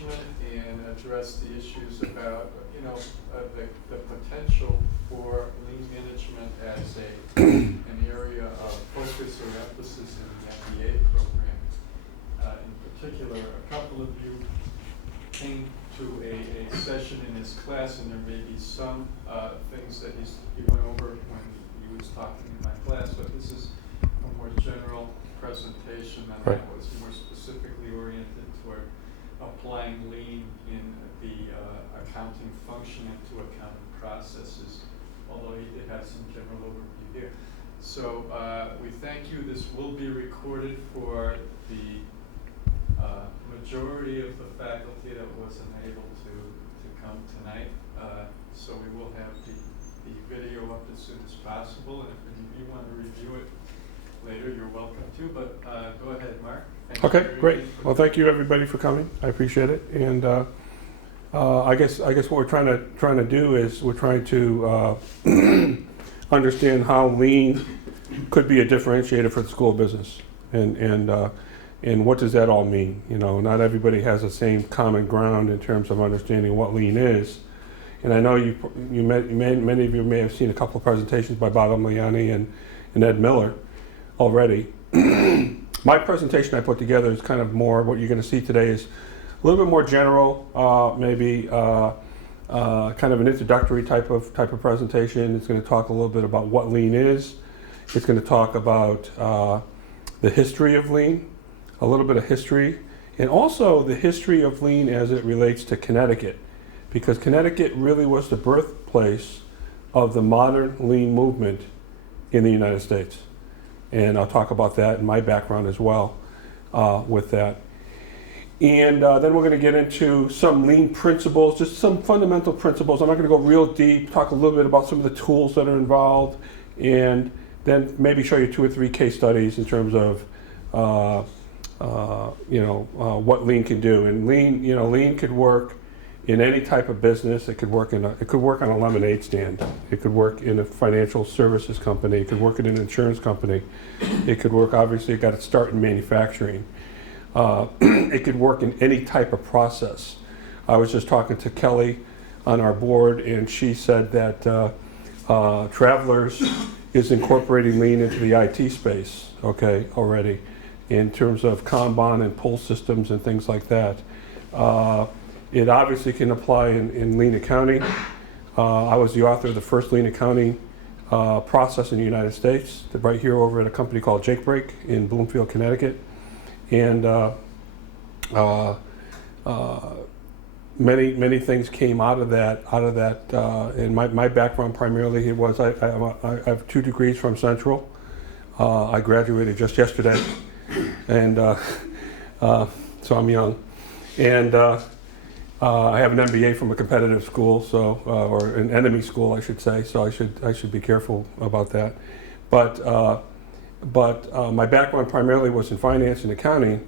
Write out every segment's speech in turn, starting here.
management and address the issues about, the potential for lean management as an area of focus or emphasis in the MBA program. In particular, a couple of you came to a session in his class, and there may be some things that he went over when he was talking in my class, but this is a more general presentation that was more specifically oriented toward applying lean in the accounting function and to accounting processes, although he did have some general overview here. So we thank you. This will be recorded for the majority of the faculty that wasn't able to come tonight. So we will have the video up as soon as possible, and if any of you want to review it later, you're welcome to, but go ahead, Mark. Okay, great. Well, thank you everybody for coming. I appreciate it. And I guess what we're trying to do is we're trying to understand how lean could be a differentiator for the school of business, and what does that all mean? Not everybody has the same common ground in terms of understanding what lean is. And I know many of you may have seen a couple of presentations by Bob Emiliani and Ed Miller already. My presentation I put together is kind of more, what you're going to see today is a little bit more general, maybe kind of an introductory type of presentation. It's going to talk a little bit about what lean is. It's going to talk about the history of lean, a little bit of history, and also the history of lean as it relates to Connecticut, because Connecticut really was the birthplace of the modern lean movement in the United States. And I'll talk about that in my background as well with that. And then we're going to get into some lean principles, just some fundamental principles. I'm not going to go real deep, talk a little bit about some of the tools that are involved, and then maybe show you 2 or 3 case studies in terms of what lean can do. And lean could work in any type of business. It could work on a lemonade stand. It could work in a financial services company. It could work in an insurance company. It could work, obviously, it got its start in manufacturing. It could work in any type of process. I was just talking to Kelly on our board, and she said that Travelers is incorporating lean into the IT space, already, in terms of Kanban and pull systems and things like that. It obviously can apply in lean accounting. I was the author of the first lean accounting process in the United States, right here over at a company called Jakebreak in Bloomfield, Connecticut. And many things came out of that. And my background primarily was I have 2 degrees from Central. I graduated just yesterday, and so I'm young. And I have an MBA from a competitive school, or an enemy school, I should say. So I should be careful about that. But my background primarily was in finance and accounting,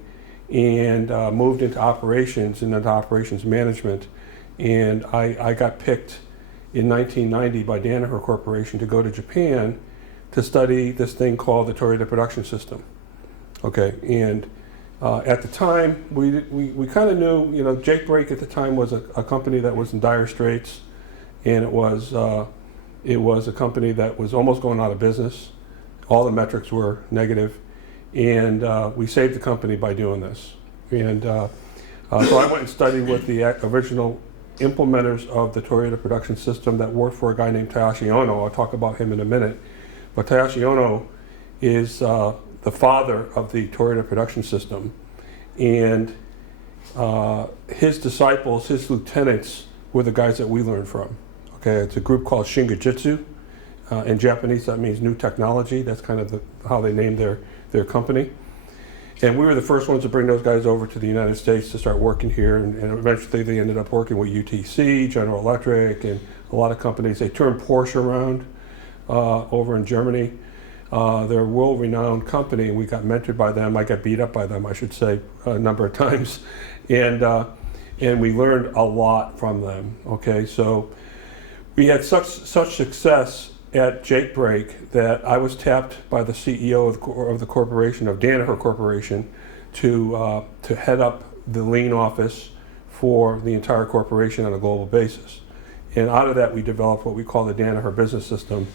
and moved into operations and into operations management. And I got picked in 1990 by Danaher Corporation to go to Japan to study this thing called the Toyota Production System. And at the time, we kind of knew, Jakebreak at the time was a company that was in dire straits, and it was a company that was almost going out of business. All the metrics were negative, and we saved the company by doing this. And so I went and studied with the original implementers of the Toyota Production System that worked for a guy named Taiyoshi Ono. I'll talk about him in a minute. But Taiyoshi Ono is the father of the Toyota Production System, and his disciples, his lieutenants, were the guys that we learned from. It's a group called Shingijutsu. In Japanese, that means new technology. That's kind of how they named their company. And we were the first ones to bring those guys over to the United States to start working here, and eventually they ended up working with UTC, General Electric, and a lot of companies. They turned Porsche around over in Germany. They're a world-renowned company, and we got mentored by them. I got beat up by them, I should say, a number of times. And we learned a lot from them, So we had such success at Jakebreak that I was tapped by the CEO of the corporation, of Danaher Corporation, to head up the lean office for the entire corporation on a global basis. And out of that, we developed what we call the Danaher Business System.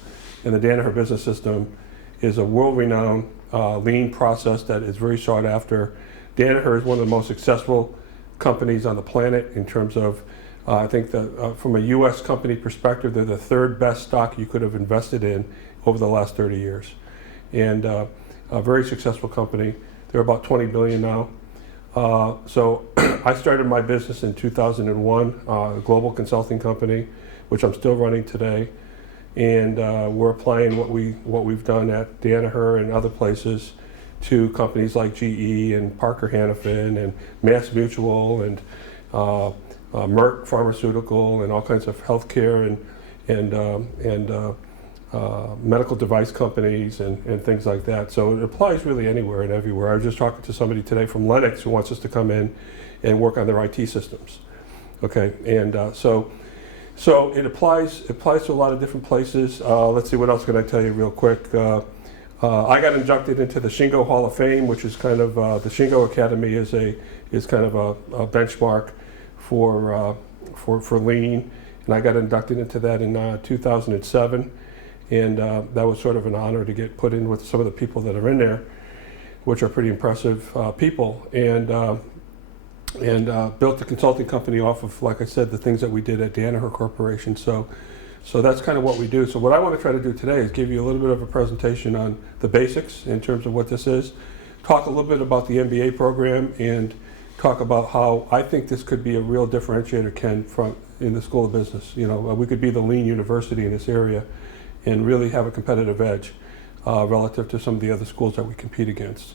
And the Danaher Business System is a world-renowned lean process that is very sought after. Danaher is one of the most successful companies on the planet in terms of, I think that from a U.S. company perspective, they're the third best stock you could have invested in over the last 30 years. And a very successful company. They're about 20 billion now. So I started my business in 2001, a global consulting company, which I'm still running today. And we're applying what we've done at Danaher and other places to companies like GE and Parker Hannifin and Mass Mutual and Merck Pharmaceutical and all kinds of healthcare and medical device companies and things like that. So it applies really anywhere and everywhere. I was just talking to somebody today from Lennox who wants us to come in and work on their IT systems. Okay, and so it applies to a lot of different places. Let's see, what else can I tell you real quick? I got inducted into the Shingo Hall of Fame, which is kind of the Shingo Academy is kind of a benchmark for lean, and I got inducted into that in 2007, and that was sort of an honor to get put in with some of the people that are in there, which are pretty impressive people, and built the consulting company off of, like I said, the things that we did at Danaher Corporation. So that's kind of what we do. So what I want to try to do today is give you a little bit of a presentation on the basics in terms of what this is, talk a little bit about the MBA program, and talk about how I think this could be a real differentiator, Ken, in the School of Business. You know, we could be the lean university in this area and really have a competitive edge relative to some of the other schools that we compete against.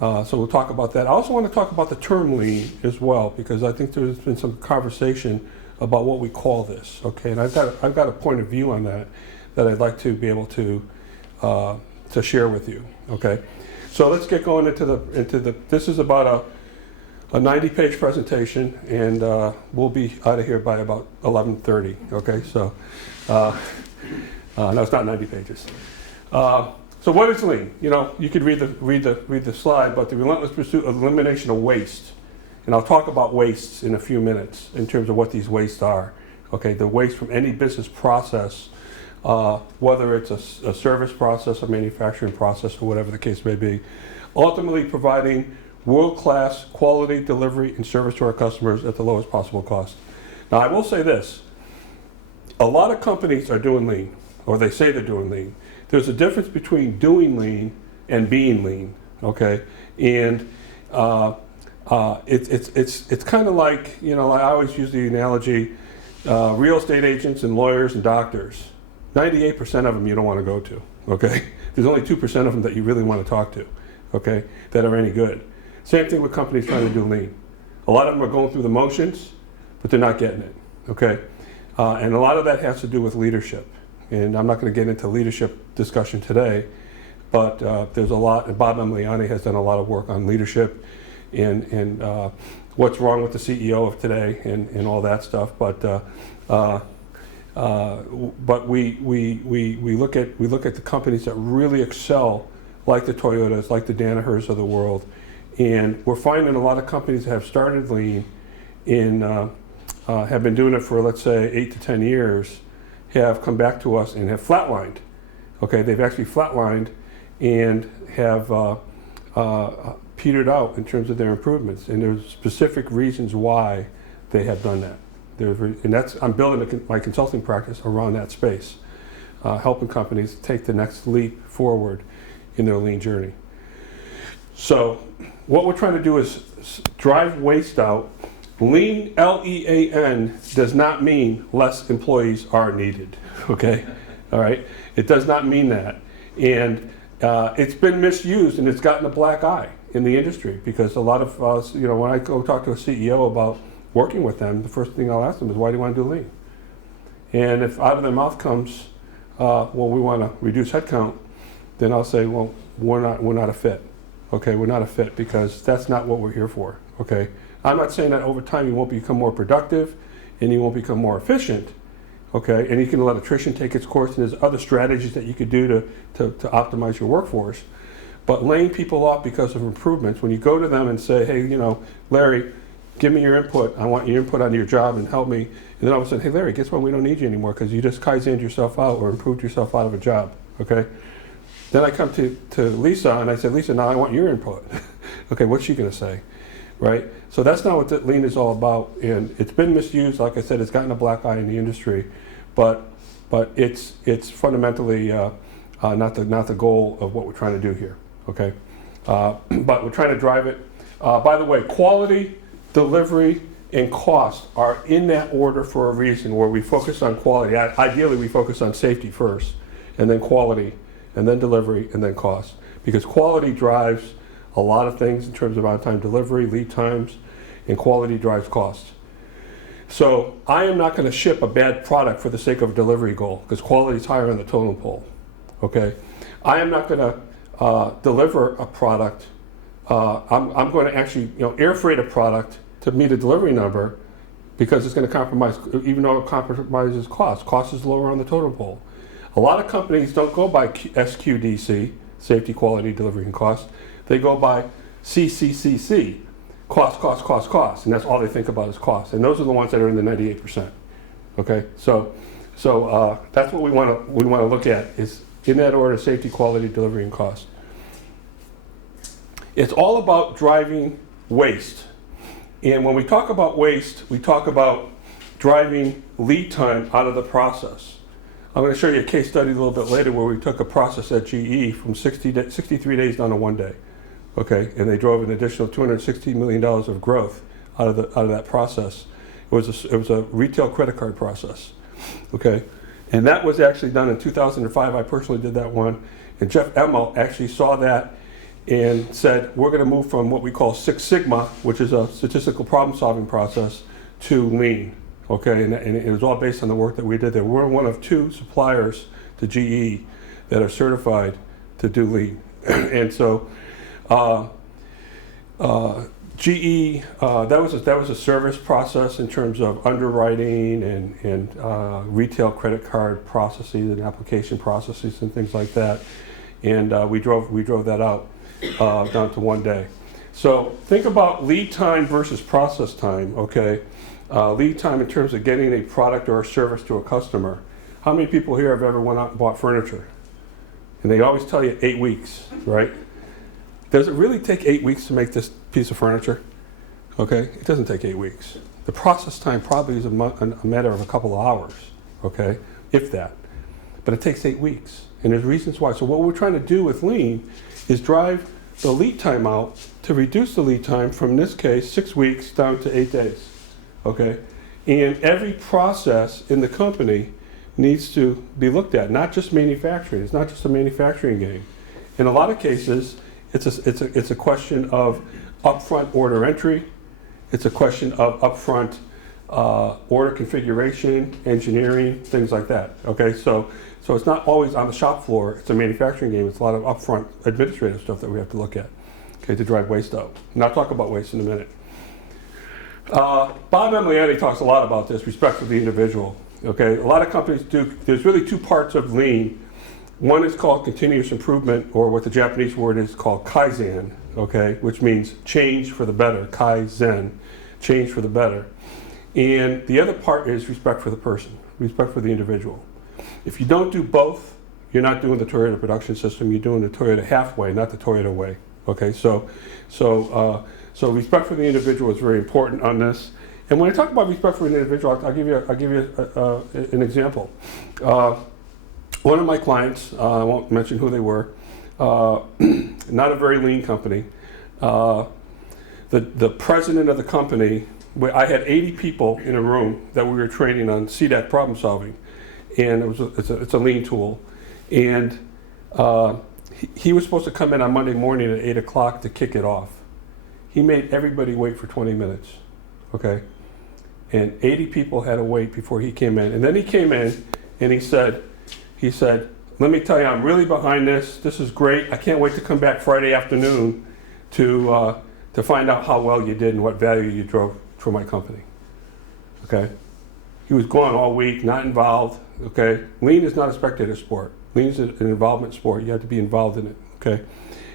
So we'll talk about that. I also want to talk about the term lean as well, because I think there's been some conversation about what we call this, okay? And I've got a point of view on that I'd like to be able to share with you, okay? So let's get going into the this is about a 90-page presentation, and we'll be out of here by about 11:30, okay? So, no, it's not 90 pages. So what is lean? You know, you could read the slide, but the relentless pursuit of elimination of waste. And I'll talk about wastes in a few minutes in terms of what these wastes are. Okay, the waste from any business process, whether it's a service process, a manufacturing process, or whatever the case may be, ultimately providing world-class quality delivery and service to our customers at the lowest possible cost. Now, I will say this. A lot of companies are doing lean, or they say they're doing lean. There's a difference between doing lean and being lean, okay? And it's kind of like, you know, I always use the analogy, real estate agents and lawyers and doctors. 98% of them you don't want to go to, okay? There's only 2% of them that you really want to talk to, okay, that are any good. Same thing with companies trying to do lean. A lot of them are going through the motions, but they're not getting it, okay? And a lot of that has to do with leadership. And I'm not going to get into leadership discussion today, but there's a lot, and Bob Emiliani has done a lot of work on leadership and what's wrong with the CEO of today and all that stuff. But we look at the companies that really excel, like the Toyotas, like the Danahers of the world, and we're finding a lot of companies that have started lean have been doing it for, let's say, 8 to 10 years, have come back to us and have flatlined. Okay, they've actually flatlined and have petered out in terms of their improvements, and there's specific reasons why they have done that. I'm building my consulting practice around that space, helping companies take the next leap forward in their lean journey. So what we're trying to do is drive waste out. Lean, L-E-A-N, does not mean less employees are needed, okay? All right? It does not mean that. And it's been misused, and it's gotten a black eye in the industry, because a lot of us, you know, when I go talk to a CEO about working with them, the first thing I'll ask them is, why do you want to do lean? And if out of their mouth comes, well, we want to reduce headcount, then I'll say, well, we're not a fit. Okay, we're not a fit, because that's not what we're here for, okay? I'm not saying that over time you won't become more productive and you won't become more efficient, okay? And you can let attrition take its course, and there's other strategies that you could do to optimize your workforce. But laying people off because of improvements, when you go to them and say, hey, you know, Larry, give me your input. I want your input on your job and help me. And then all of a sudden, hey Larry, guess what? We don't need you anymore because you just Kaizened yourself out or improved yourself out of a job, okay? Then I come to Lisa and I said, Lisa, now I want your input. Okay, what's she gonna say, right? So that's not what the lean is all about, and it's been misused. Like I said, it's gotten a black eye in the industry, but it's fundamentally not the goal of what we're trying to do here, okay? But we're trying to drive it. By the way, quality, delivery, and cost are in that order for a reason, where we focus on quality. Ideally, we focus on safety first, and then quality, and then delivery, and then cost. Because quality drives a lot of things in terms of on-time delivery, lead times, and quality drives cost. So I am not going to ship a bad product for the sake of a delivery goal, because quality is higher on the totem pole, okay? I am not going to deliver a product. I'm going to actually, air freight a product to meet a delivery number, because it's going to compromise, even though it compromises cost. Cost is lower on the totem pole. A lot of companies don't go by SQDC, safety, quality, delivery, and cost. They go by CCCC, cost, cost, cost, cost, and that's all they think about is cost. And those are the ones that are in the 98%. Okay, so that's what we want to look at, is in that order: safety, quality, delivery, and cost. It's all about driving waste. And when we talk about waste, we talk about driving lead time out of the process. I'm going to show you a case study a little bit later where we took a process at GE from 63 days down to 1 day. Okay, and they drove an additional $260 million of growth out of that process. It was a retail credit card process. Okay, and that was actually done in 2005. I personally did that one, and Jeff Emmel actually saw that and said, we're going to move from what we call Six Sigma, which is a statistical problem-solving process, to Lean. Okay, and it was all based on the work that we did there. We're one of 2 suppliers to GE that are certified to do Lean. And so GE, that was a service process in terms of underwriting and retail credit card processes and application processes and things like that. And we drove that out down to 1 day. So think about lead time versus process time, okay? Lead time in terms of getting a product or a service to a customer. How many people here have ever went out and bought furniture? And they always tell you 8 weeks, right? Does it really take 8 weeks to make this piece of furniture? Okay, it doesn't take 8 weeks. The process time probably is a matter of a couple of hours, okay, if that. But it takes 8 weeks, and there's reasons why. So what we're trying to do with Lean is drive the lead time out to reduce the lead time from, in this case, 6 weeks down to 8 days, okay? And every process in the company needs to be looked at, not just manufacturing. It's not just a manufacturing game. In a lot of cases, it's a question of upfront order entry. It's a question of upfront order configuration, engineering, things like that. Okay, so it's not always on the shop floor. It's a manufacturing game. It's a lot of upfront administrative stuff that we have to look at, okay, to drive waste out. And I'll talk about waste in a minute. Bob Emiliani talks a lot about this, respect for the individual. Okay, a lot of companies do. There's really 2 parts of Lean. One is called continuous improvement, or what the Japanese word is called Kaizen, okay, which means change for the better, Kaizen, change for the better. And the other part is respect for the person, respect for the individual. If you don't do both, you're not doing the Toyota production system, you're doing the Toyota halfway, not the Toyota way, okay? So respect for the individual is very important on this. And when I talk about respect for an individual, I'll give you an example. One of my clients, I won't mention who they were, not a very lean company. The president of the company, I had 80 people in a room that we were training on CDAT problem solving, and it's a lean tool. And he was supposed to come in on Monday morning at 8 o'clock to kick it off. He made everybody wait for 20 minutes, okay? And 80 people had to wait before he came in. And then he came in and he said, let me tell you, I'm really behind this. This is great. I can't wait to come back Friday afternoon to find out how well you did and what value you drove for my company. Okay? He was gone all week, not involved. Okay? Lean is not a spectator sport. Lean is an involvement sport. You have to be involved in it. Okay?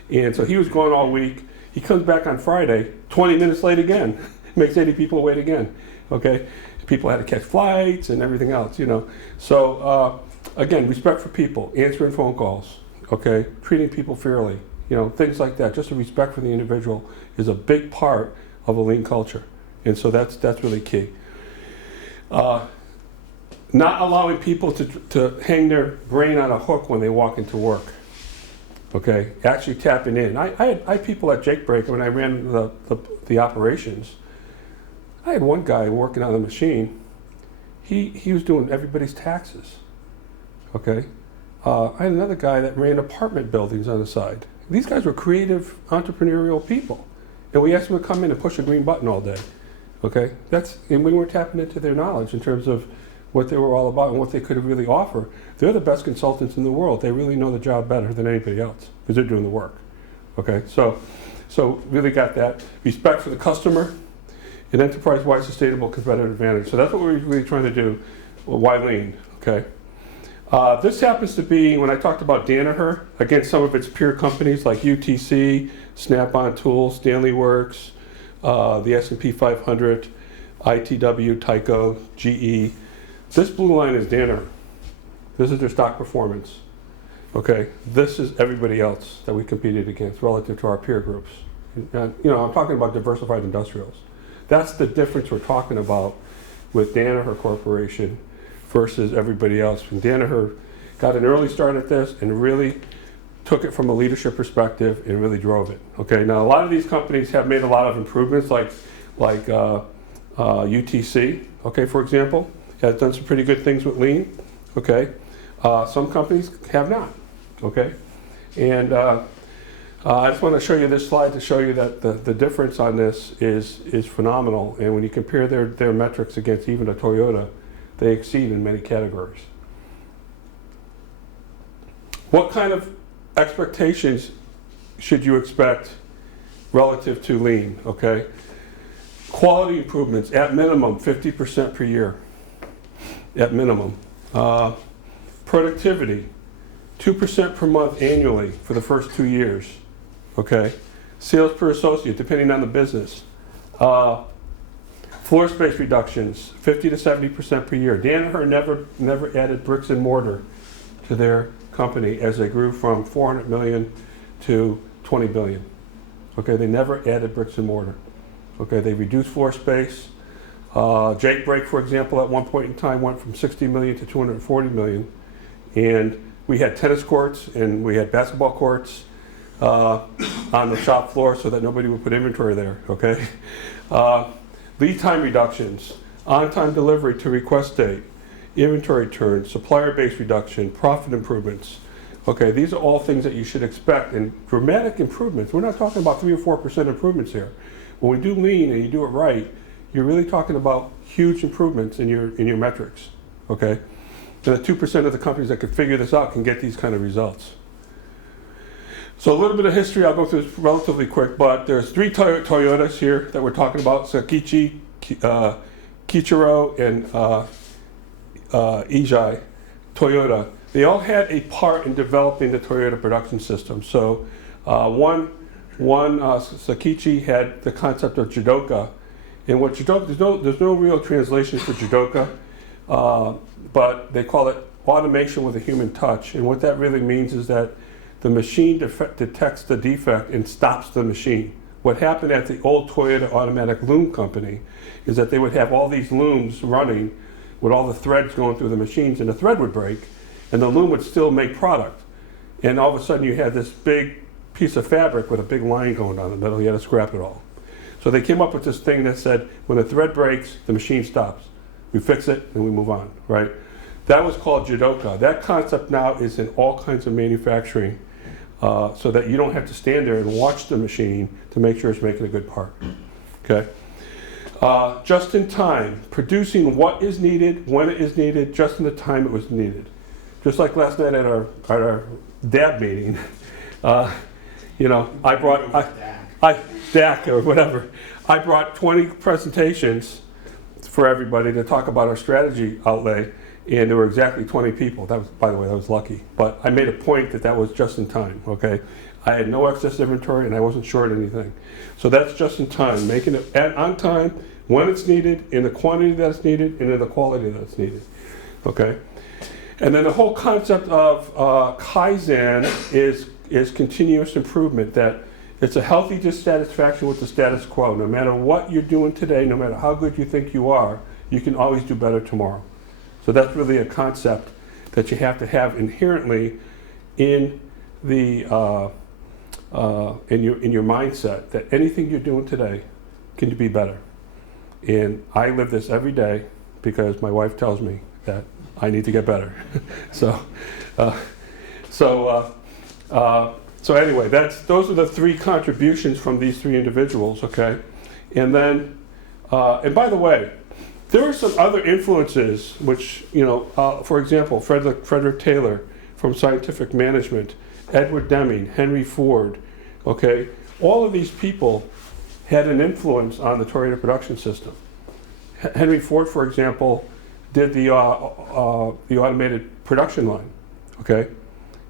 And so he was gone all week. He comes back on Friday, 20 minutes late again. makes 80 people wait again, okay? People had to catch flights and everything else, you know. So again, respect for people, answering phone calls, okay? Treating people fairly, you know, things like that. Just a respect for the individual is a big part of a lean culture. And so that's really key. Not allowing people to hang their brain on a hook when they walk into work. Okay, actually tapping in. I had people at Jake Break when I ran the operations. I had one guy working on the machine. He was doing everybody's taxes. Okay, I had another guy that ran apartment buildings on the side. These guys were creative, entrepreneurial people, and we asked them to come in and push a green button all day. Okay, and we were tapping into their knowledge in terms of what they were all about and what they could really offer. They're the best consultants in the world. They really know the job better than anybody else because they're doing the work. Okay, so really got that. Respect for the customer, an enterprise-wide sustainable competitive advantage. So that's what we're really trying to do. Well, why lean? Okay. This happens to be, when I talked about Danaher, against some of its peer companies like UTC, Snap-on Tools, Stanley Works, the S&P 500, ITW, Tyco, GE. This blue line is Danaher. This is their stock performance. Okay, this is everybody else that we competed against relative to our peer groups. And, you know, I'm talking about diversified industrials. That's the difference we're talking about with Danaher Corporation versus everybody else. And Danaher got an early start at this and really took it from a leadership perspective and really drove it. Okay, now a lot of these companies have made a lot of improvements, like UTC. Okay, for example, has done some pretty good things with lean. Okay, some companies have not. Okay, and I just want to show you this slide to show you that the difference on this is phenomenal. And when you compare their metrics against even a Toyota, they exceed in many categories. What kind of expectations should you expect relative to lean? Okay, quality improvements at minimum 50% per year. At minimum. Productivity, 2% per month annually for the first 2 years. Okay. Sales per associate, depending on the business. Floor space reductions, 50 to 70% per year. Danaher never added bricks and mortar to their company as they grew from 400 million to 20 billion. Okay, they never added bricks and mortar. Okay, they reduced floor space. Jake Break, for example, at one point in time went from 60 million to 240 million. And we had tennis courts and we had basketball courts on the shop floor so that nobody would put inventory there, okay? Lead time reductions, on-time delivery to request date, inventory turn, supplier base reduction, profit improvements. Okay, these are all things that you should expect, and dramatic improvements. We're not talking about 3 or 4% improvements here. When we do lean and you do it right, you're really talking about huge improvements in your metrics, okay? And the 2% of the companies that can figure this out can get these kind of results. So a little bit of history, I'll go through this relatively quick, but there's 3 Toyotas here that we're talking about, Sakichi, Kichiro, and Ijai, Toyota. They all had a part in developing the Toyota production system. So one Sakichi had the concept of judoka, and what judoka, there's no real translation for judoka, but they call it automation with a human touch. And what that really means is that the machine detects the defect and stops the machine. What happened at the old Toyota automatic loom company is that they would have all these looms running with all the threads going through the machines, and the thread would break, and the loom would still make product. And all of a sudden you had this big piece of fabric with a big line going down the middle. You had to scrap it all. So they came up with this thing that said, when the thread breaks, the machine stops. We fix it and we move on, right? That was called judoka. That concept now is in all kinds of manufacturing, so that you don't have to stand there and watch the machine to make sure it's making a good part, okay? Just in time, producing what is needed, when it is needed, just in the time it was needed. Just like last night at our DAB meeting, you know, I brought, DAC or whatever, I brought 20 presentations for everybody to talk about our strategy outlay, and there were exactly 20 people. That was, by the way, that was lucky. But I made a point that was just in time, okay? I had no excess inventory, and I wasn't short anything. So that's just in time, making it on time, when it's needed, in the quantity that it's needed, and in the quality that it's needed. Okay? And then the whole concept of Kaizen is continuous improvement, that it's a healthy dissatisfaction with the status quo. No matter what you're doing today, no matter how good you think you are, you can always do better tomorrow. So that's really a concept that you have to have inherently in the in your mindset, that anything you're doing today can be better. And I live this every day because my wife tells me that I need to get better. So anyway, those are the three contributions from these three individuals. Okay, and then and by the way, there are some other influences which, for example, Frederick Taylor from Scientific Management, Edward Deming, Henry Ford, okay? All of these people had an influence on the Toyota production system. Henry Ford, for example, did the automated production line, okay?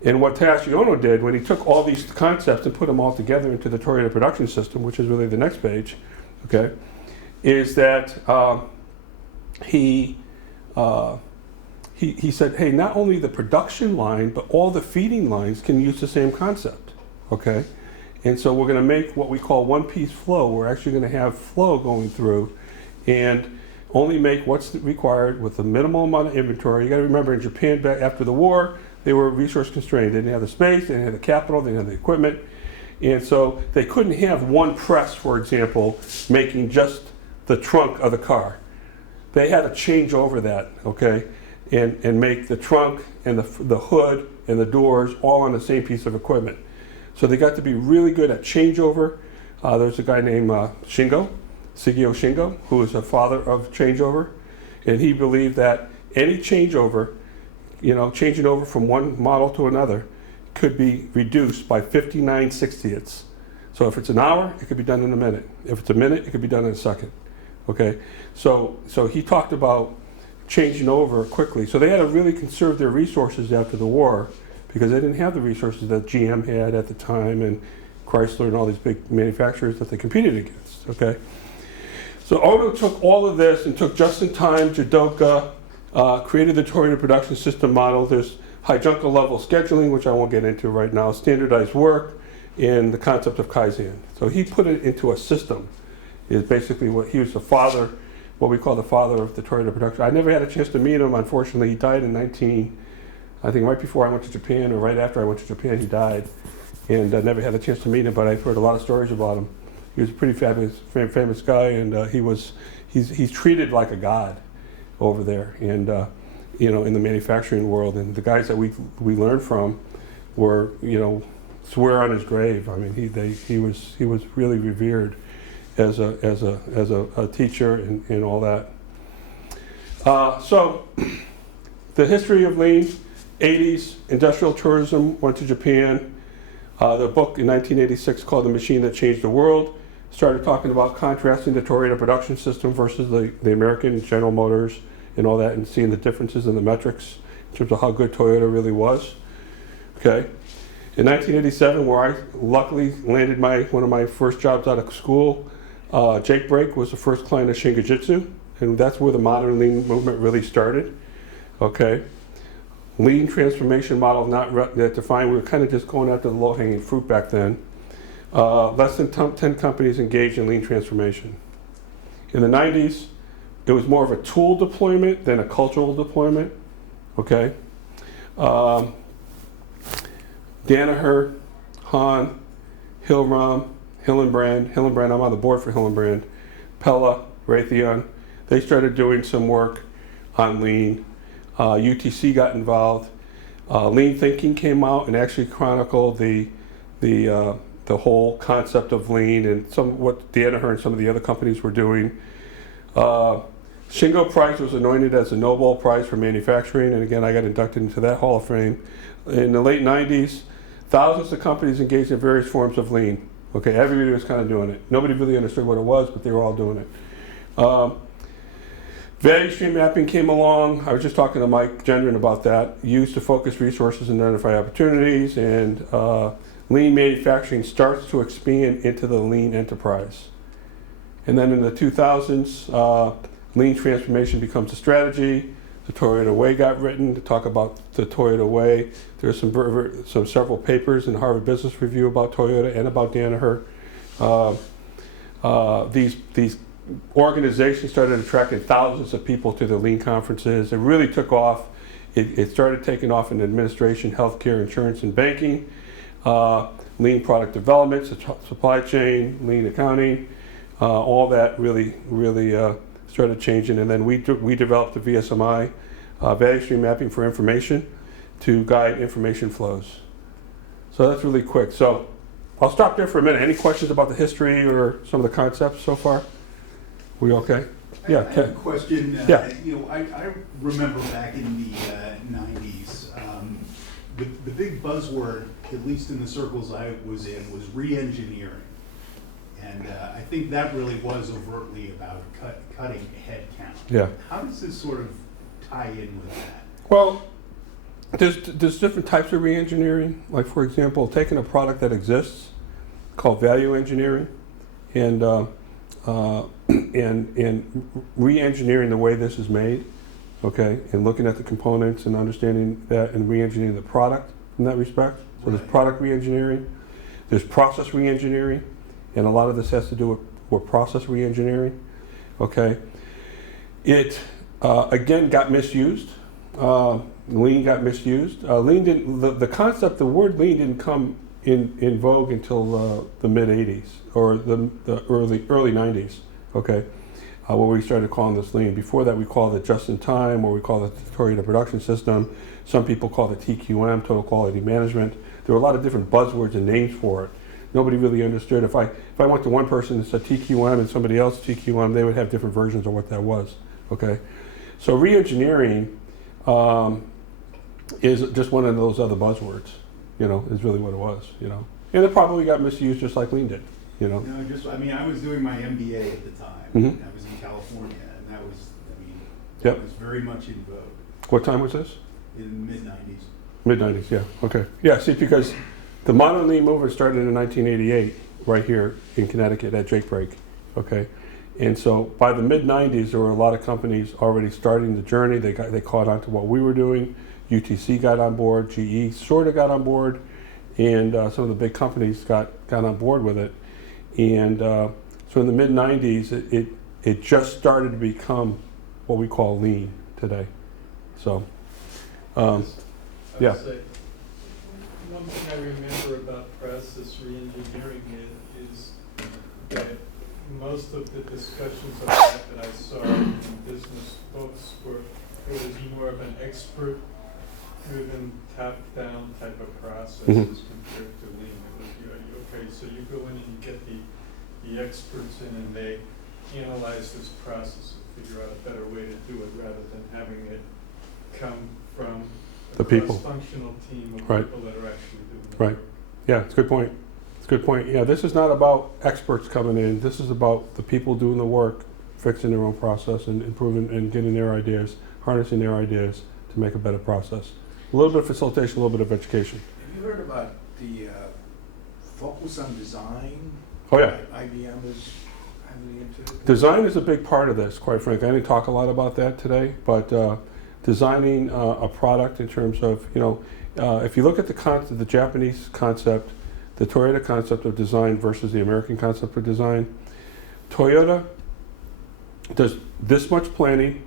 And what Takashi Ono did when he took all these concepts and put them all together into the Toyota production system, which is really the next page, okay, is that he said, hey, not only the production line, but all the feeding lines can use the same concept, okay? And so we're gonna make what we call one-piece flow. We're actually gonna have flow going through and only make what's required with the minimal amount of inventory. You gotta remember, in Japan back after the war, they were resource constrained. They didn't have the space, they didn't have the capital, they didn't have the equipment. And so they couldn't have one press, for example, making just the trunk of the car. They had to change over that, okay? And make the trunk and the hood and the doors all on the same piece of equipment. So they got to be really good at changeover. There's a guy named Sigeo Shingo, who is a father of changeover. And he believed that any changeover, changing over from one model to another, could be reduced by 59/60ths. So if it's an hour, it could be done in a minute. If it's a minute, it could be done in a second. Okay, so he talked about changing over quickly. So they had to really conserve their resources after the war because they didn't have the resources that GM had at the time and Chrysler and all these big manufacturers that they competed against. Okay, so Ono took all of this and took just-in-time Jidoka, created the Toyota production system model. There's Hijunka level scheduling, which I won't get into right now, standardized work, and the concept of Kaizen. So he put it into a system. Is basically what he was the father, what we call the father of the Toyota production. I never had a chance to meet him. Unfortunately, he died in I think right before I went to Japan or right after I went to Japan, he died. And I never had a chance to meet him, but I've heard a lot of stories about him. He was a pretty famous guy, and he's treated like a god over there, and in the manufacturing world. And the guys that we learned from were, swear on his grave. I mean, he was really revered as a teacher and all that. So the history of lean, 80s, industrial tourism, went to Japan. The book in 1986 called The Machine That Changed the World started talking about contrasting the Toyota production system versus the American General Motors and all that, and seeing the differences in the metrics in terms of how good Toyota really was. Okay. In 1987, where I luckily landed one of my first jobs out of school, Jake Brake was the first client of Shingijutsu, and that's where the modern lean movement really started. Okay, lean transformation model not that defined. We were kind of just going after the low-hanging fruit back then. Less than 10 companies engaged in lean transformation. In the 90s, it was more of a tool deployment than a cultural deployment. Okay, Danaher, Hahn, Hillenbrand, I'm on the board for Hillenbrand, Pella, Raytheon, they started doing some work on lean. UTC got involved. Lean thinking came out and actually chronicled the whole concept of lean and what Danaher and some of the other companies were doing. Shingo Prize was anointed as the Nobel Prize for manufacturing, and again, I got inducted into that Hall of Fame. In the late 90s, thousands of companies engaged in various forms of lean. Okay, everybody was kind of doing it. Nobody really understood what it was, but they were all doing it. Value stream mapping came along. I was just talking to Mike Gendron about that. Used to focus resources and identify opportunities, and lean manufacturing starts to expand into the lean enterprise. And then in the 2000s, lean transformation becomes a strategy. The Toyota Way got written to talk about the Toyota Way. There's some several papers in Harvard Business Review about Toyota and about Danaher. These organizations started attracting thousands of people to the lean conferences. It really took off. It started taking off in administration, healthcare, insurance, and banking. Lean product development, supply chain, lean accounting, all that really started changing. And then we developed the VSMI, value stream mapping for information, to guide information flows. So that's really quick. So I'll stop there for a minute. Any questions about the history or some of the concepts so far? We okay? Yeah. I have a question. Yeah. I remember back in the 90s, the big buzzword, at least in the circles I was in, was re-engineering. And I think that really was overtly about cutting head count. Yeah. How does this sort of tie in with that? Well, there's different types of re-engineering. Like, for example, taking a product that exists, called value engineering, and re-engineering the way this is made, okay, and looking at the components and understanding that and re-engineering the product in that respect. So there's product re-engineering, there's process re-engineering, and a lot of this has to do with process re-engineering, okay. It, again, got misused. Lean got misused. Lean didn't, the concept, the word lean didn't come in vogue until the mid-'80s or the early 90s, okay, where we started calling this lean. Before that, we called it just-in-time, or we called it the Toyota Production System. Some people called it TQM, Total Quality Management. There were a lot of different buzzwords and names for it. Nobody really understood. If I went to one person and said TQM and somebody else TQM, they would have different versions of what that was, okay? So re-engineering is just one of those other buzzwords, is really what it was, And it probably got misused just like lean did, I was doing my MBA at the time. Mhm. I was in California, and that was, Yep. it was very much in vogue What time was this? in the mid-90s. Mid-90s, yeah, okay. Yeah, see, because the modern lean movement started in 1988 right here in Connecticut at Jake Break, okay? And so by the mid-90s, there were a lot of companies already starting the journey. They caught on to what we were doing. UTC got on board, GE sort of got on board, and some of the big companies got on board with it. And so in the mid-90s, it just started to become what we call lean today. So, I yeah. would say, one thing I remember about process re-engineering is that most of the discussions of that I saw in business books it was more of an expert-driven, top-down type of process as compared to lean. It was, okay, so you go in and you get the experts in and they analyze this process and figure out a better way to do it rather than having it come from The people. cross-functional team of Right. people that are actually doing the Right. work. Yeah, it's a good point. It's a good point. Yeah, this is not about experts coming in. This is about the people doing the work, fixing their own process and improving and getting their ideas, harnessing their ideas to make a better process. A little bit of facilitation, a little bit of education. Have you heard about the focus on design? Oh yeah. IBM is heavily into it. Design is a big part of this, quite frankly. I didn't talk a lot about that today, but designing a product in terms of, if you look at the Japanese concept, the Toyota concept of design versus the American concept of design, Toyota does this much planning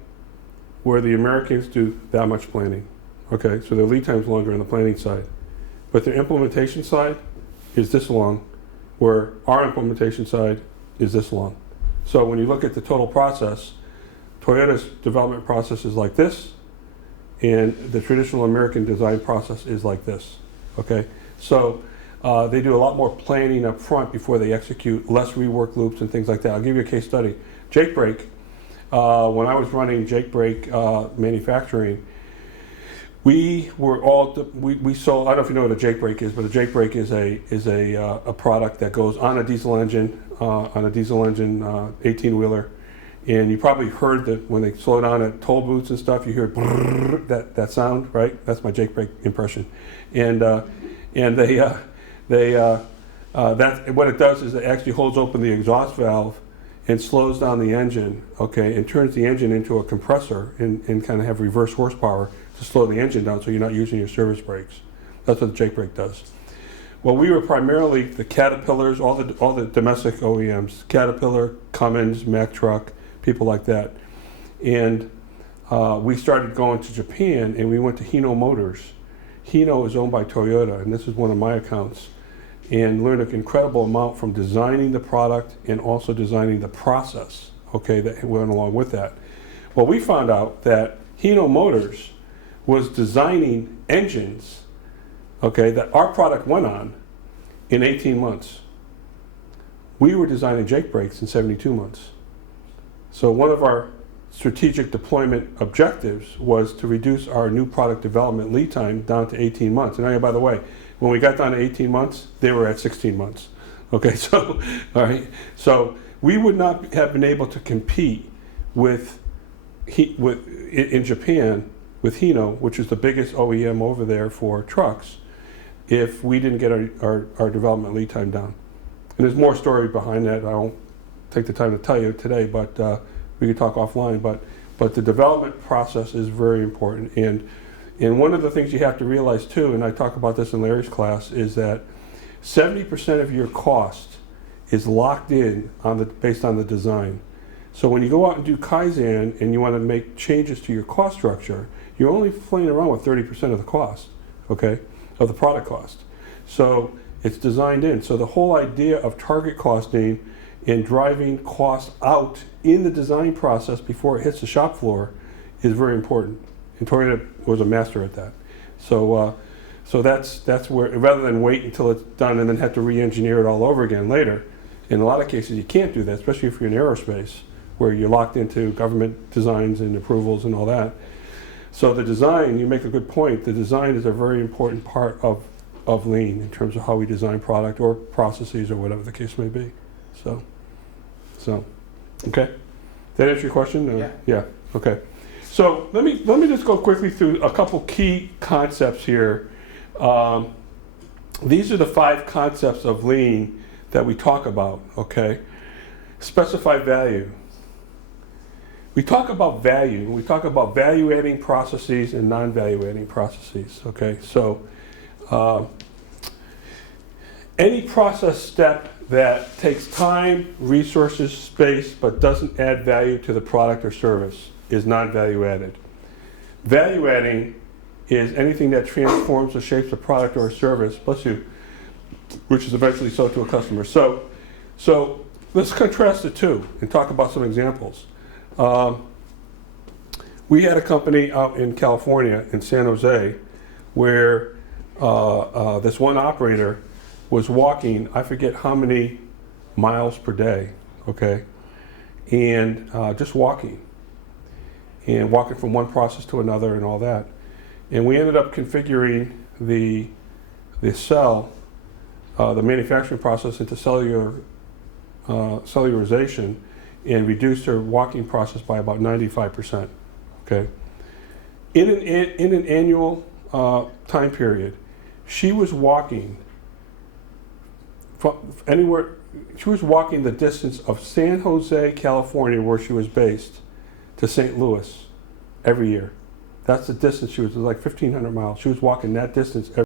where the Americans do that much planning. Okay, so their lead time's longer on the planning side. But their implementation side is this long, where our implementation side is this long. So when you look at the total process, Toyota's development process is like this, and the traditional American design process is like this, okay? So they do a lot more planning up front before they execute, less rework loops and things like that. I'll give you a case study. Jake Break, when I was running Jake Break manufacturing, we sold, I don't know if you know what a Jake Break is, but a Jake Break is a product that goes on a diesel engine, 18-wheeler. And you probably heard that when they slow down at toll booths and stuff, you hear that sound, right? That's my Jake Break impression. And they what it does is it actually holds open the exhaust valve and slows down the engine, okay, and turns the engine into a compressor and kind of have reverse horsepower to slow the engine down so you're not using your service brakes. That's what the Jake brake does. Well, we were primarily the Caterpillars, all the domestic OEMs, Caterpillar, Cummins, Mack Truck, people like that. And we started going to Japan and we went to Hino Motors. Hino is owned by Toyota, and this is one of my accounts, and learned an incredible amount from designing the product and also designing the process, okay, that went along with that. Well, we found out that Hino Motors was designing engines, okay, that our product went on in 18 months. We were designing Jake brakes in 72 months. So one of our strategic deployment objectives was to reduce our new product development lead time down to 18 months. And by the way, when we got down to 18 months, they were at 16 months. Okay, so, all right. So we would not have been able to compete in Japan with Hino, which is the biggest OEM over there for trucks, if we didn't get our development lead time down. And there's more story behind that. I won't take the time to tell you today, but we could talk offline. But the development process is very important. And one of the things you have to realize too, and I talk about this in Larry's class, is that 70% of your cost is locked in based on the design. So when you go out and do Kaizen and you want to make changes to your cost structure, you're only playing around with 30% of the cost, okay, of the product cost. So it's designed in. So the whole idea of target costing and driving costs out in the design process before it hits the shop floor is very important. And Toyota was a master at that. So that's where, rather than wait until it's done and then have to re-engineer it all over again later, in a lot of cases you can't do that, especially if you're in aerospace, where you're locked into government designs and approvals and all that. So the design, you make a good point, the design is a very important part of Lean in terms of how we design product or processes or whatever the case may be. So okay. Did that answer your question? Yeah. Yeah, okay. So let me just go quickly through a couple key concepts here. These are the 5 concepts of Lean that we talk about, okay? Specify value. We talk about value. We talk about value-adding processes and non-value-adding processes, okay? So any process step that takes time, resources, space, but doesn't add value to the product or service is non-value added. Value adding is anything that transforms or shapes a product or a service, bless you, which is eventually sold to a customer. So let's contrast the two and talk about some examples. We had a company out in California, in San Jose, where this one operator was walking, I forget how many miles per day, okay, and just walking from one process to another and all that. And we ended up configuring the cell, the manufacturing process into cellularization, and reduced her walking process by about 95%, okay. In an annual time period, she was walking she was walking the distance of San Jose, California, where she was based, to St. Louis every year. That's the distance she was, like 1,500 miles. She was walking that distance every